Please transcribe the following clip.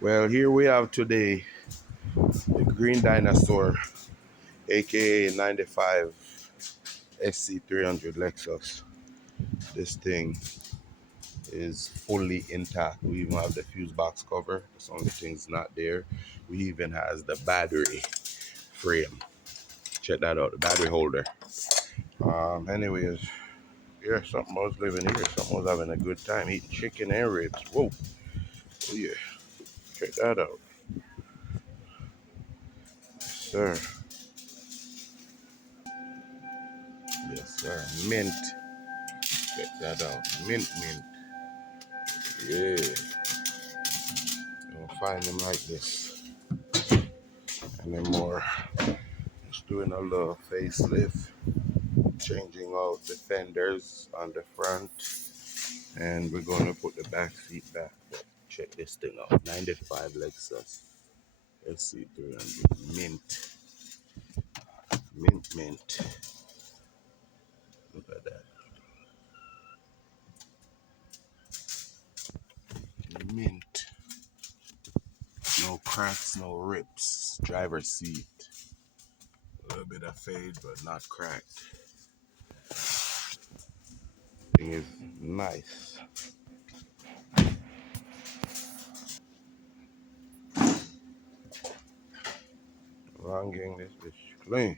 Well, here we have today the Green Dinosaur, aka 95 sc300 Lexus. This thing is fully intact. We even have the fuse box cover. That's the only thing's not there. We even has the battery frame. Check that out, the battery holder. Anyways, yeah, something was living here. Something was having a good time eating chicken and ribs. Whoa, oh yeah, check that out, sir. Yes, sir. Mint. Check that out. Mint, mint. Yeah, you don't find them like this anymore. Just doing a little facelift, changing out the fenders on the front, and we're going to put the back seat back. But check this thing out. 95 Lexus SC300. Mint. Mint, mint. Look at that. Mint. No cracks, no rips. Driver's seat. A little bit of fade, but not cracked. Thing is nice. Long gang, this bitch clean.